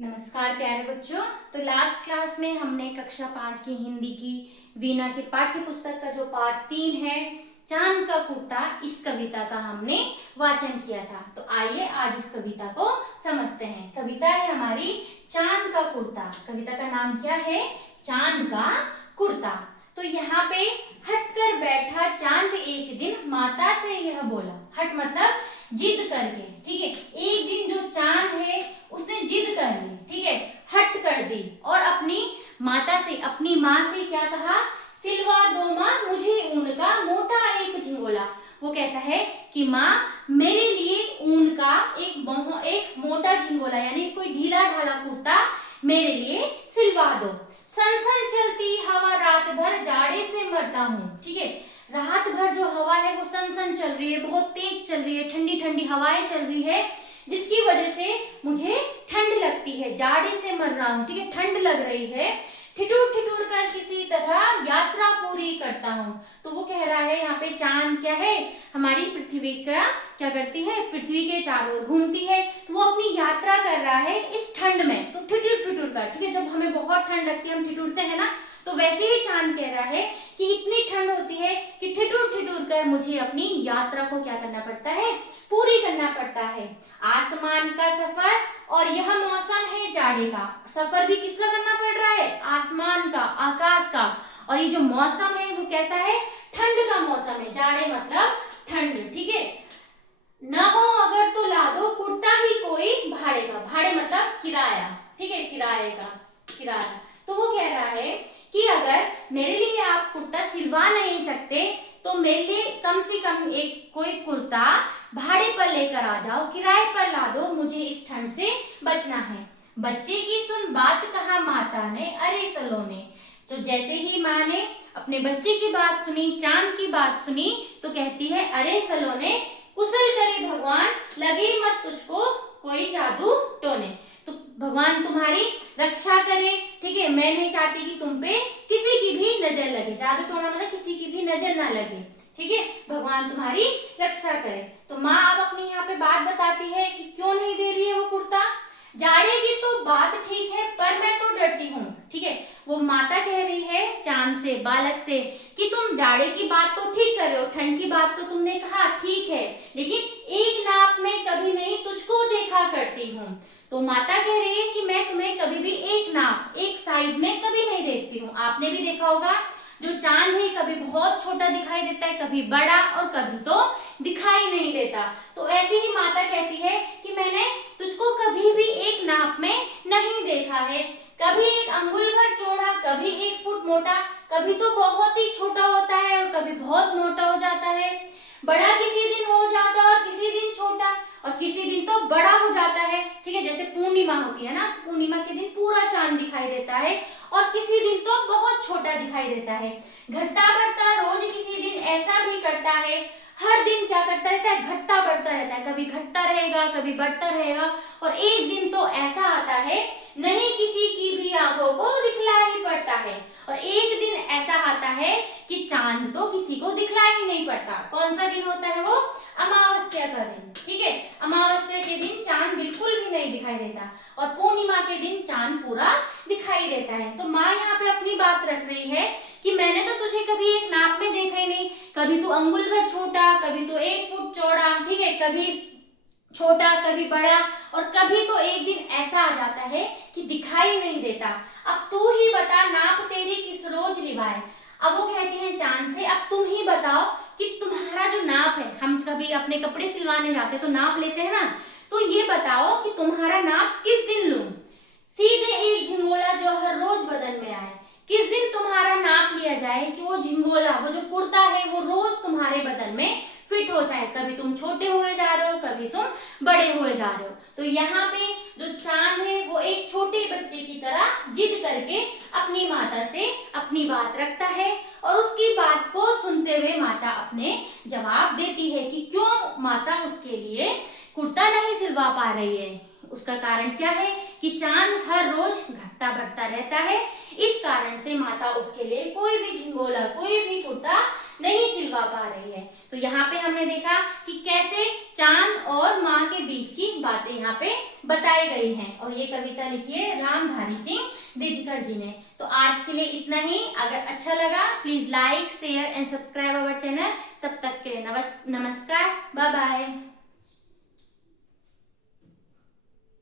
नमस्कार प्यारे बच्चों। तो लास्ट क्लास में हमने कक्षा 5 की हिंदी की वीणा की पाठ्य पुस्तक का जो पाठ 3 है, चांद का कुर्ता, इस कविता का हमने वाचन किया था। तो आइए आज इस कविता को समझते हैं। कविता है हमारी चांद का कुर्ता। कविता का नाम क्या है? चांद का कुर्ता। तो यहाँ पे हट कर बैठा चांद एक दिन, माता से यह बोला। हट मतलब जिद करके, ठीक है। एक दिन जो चांद है उसने जिद कर ली, ठीक है, हट कर दी और अपनी माता से, अपनी माँ से क्या कहा? सिलवा दो माँ मुझे ऊन का मोटा एक झिंगोला। वो कहता है कि माँ मेरे लिए ऊन का एक मोटा झिंगोला, यानी कोई ढीला ढाला कुर्ता मेरे लिए सिलवा दो। सन चलती हवा रात भर जाड़े से मरता हूँ, ठीक है। रात भर जो हवा है वो सन चल रही है, बहुत तेज चल रही है, ठंडी ठंडी हवाएं चल रही है, जिसकी वजह से मुझे ठंड लगती है, जाड़े से मर रहा हूँ, ठीक है, ठंड लग रही है। ठिठुर ठिठुर कर किसी तरह यात्रा पूरी करता हूँ। तो वो कह रहा है यहाँ पे चांद क्या है, हमारी पृथ्वी का क्या करती है, पृथ्वी के चारों ओर घूमती है। तो वो अपनी यात्रा कर रहा है इस ठंड में, तो ठिठुर ठिठुर कर, ठीक है। जब हमें बहुत ठंड लगती है हम ठिठुरते हैं ना, तो वैसे ही चांद कह रहा है कि इतनी ठंड होती है कि ठिठुर ठिठुर कर मुझे अपनी यात्रा को क्या करना पड़ता है, पूरी करना पड़ता है। आसमान का सफर और यह मौसम है जाड़े का। सफर भी किसका करना पड़ रहा है? आसमान का, आकाश का। और ये जो मौसम है वो कैसा है? ठंड का मौसम है। जाड़े मतलब ठंड, ठीक है। न हो अगर तो ला दो कुर्ता ही कोई भाड़े का। भाड़े मतलब किराया, ठीक है, किराए का, किराया। तो वो कह रहा है कि अगर मेरे लिए आप कुर्ता सिलवा नहीं सकते तो मेरे लिए कम से कम एक कोई कुर्ता भाड़े पर लेकर आ जाओ, किराए पर ला दो, मुझे इस ठंड से बचना है। बच्चे की सुन बात कहा माता ने, अरे सलोने। तो जैसे ही माँ ने अपने बच्चे की बात सुनी, चांद की बात सुनी, तो कहती है अरे सलोने, कुशल करे भगवान, लगे मत तुझको कोई जादू टोने। तो भगवान तुम्हारी रक्षा करे, ठीक है। मैं नहीं चाहती कि तुम पे किसी की भी नजर लगे। जादू टोना मतलब किसी की भी नजर ना लगे, ठीक है। भगवान तुम्हारी रक्षा करे। तो माँ अब अपनी यहाँ पे बात बताती है कि क्यों नहीं दे रही है वो कुर्ता। जाड़े की तो बात ठीक है पर मैं तो डरती हूँ, ठीक है। वो माता कह रही है चांद से, बालक से, कि तुम जाड़े की बात तो ठीक कर रहे हो, ठंड की बात तो तुमने कहा ठीक है, लेकिन एक नाप में कभी नहीं तुझको देखा करती हूँ। तो माता कह रही है कि मैं तुम्हें कभी भी एक नाप, एक साइज में कभी नहीं देखती हूँ। आपने भी देखा होगा जो चांद है कभी बहुत छोटा दिखाई देता है, कभी बड़ा, और कभी तो दिखाई नहीं देता। तो ऐसे ही माता कहती है कि मैंने तुझको कभी भी एक नाप में नहीं देखा है। कभी एक अंगुल भर चौड़ा, कभी 1 फुट मोटा, कभी तो बहुत ही छोटा होता है और कभी बहुत मोटा हो जाता है। बड़ा किसी दिन हो जाता है और किसी दिन छोटा, और किसी दिन तो बड़ा हो जाता है, ठीक है। जैसे पूर्णिमा होती है ना, पूर्णिमा के दिन पूरा चांद दिखाई देता है और किसी दिन तो बहुत छोटा दिखाई देता है। घटता बढ़ता रोज किसी दिन ऐसा भी करता है, हर दिन क्या करता रहता है, घटता बढ़ता रहता है। कभी घटता रहेगा, कभी बढ़ता रहेगा, और एक दिन तो ऐसा आता है नहीं किसी की भी आंखों को दिखलाई पड़ता है, और एक दिन ऐसा आता है कि चांद तो किसी को दिखलाई ही नहीं पड़ता। कौन सा दिन होता है वो? अमावस्या का दिन, ठीक है। अमावस्या के दिन चांद बिल्कुल भी नहीं दिखाई देता और पूर्णिमा के दिन चांद पूरा दिखाई देता है। तो माँ यहाँ पे अपनी बात रख रही है कि मैंने तो तुझे कभी एक नाप में देखा ही नहीं, कभी तो अंगुल भर छोटा, कभी तो 1 फुट चौड़ा, ठीक है, कभी छोटा, कभी बड़ा, और कभी तो एक दिन ऐसा आ जाता है कि दिखाई नहीं देता। अब तू ही बता नाप तेरी किस रोज लिवाए। अब वो कहती है चांद से, अब तुम ही बताओ कि तुम्हारा जो नाप है, हम कभी अपने कपड़े सिलवाने जाते तो नाप लेते हैं ना, तो ये बताओ कि तुम्हारा नाप किस दिन लूं। सीधे एक झिंगोला जो हर रोज बदन में आए। किस दिन तुम्हारा नाप लिया जाए कि वो झिंगोला, वो जो कुर्ता है वो रोज तुम्हारे बदन में फिट हो जाए। कभी तुम छोटे हुए जा रहे हो, कभी तुम बड़े हुए जा रहे हो। तो यहाँ पे जो चांद है वो एक छोटे बच्चे की तरह जिद करके अपनी माता से अपनी बात रखता है, और उसकी बात को सुनते हुए माता अपने जवाब देती है कि क्यों माता उसके लिए कुर्ता नहीं सिलवा पा रही है। उसका कारण क्या है कि चांद हर रोज घटता बढ़ता रहता है, इस कारण से माता उसके लिए कोई भी झिंगोला, कोई भी कुर्ता नहीं सिलवा पा रही है। तो यहाँ पे हमने देखा कि कैसे चांद और माँ के बीच की बातें यहाँ पे बताई गई हैं। और ये कविता लिखी है रामधारी सिंह दिनकर जी ने। तो आज के लिए इतना ही। अगर अच्छा लगा please like share and subscribe our channel. तब तक के लिए नमस्कार, बाय बाय।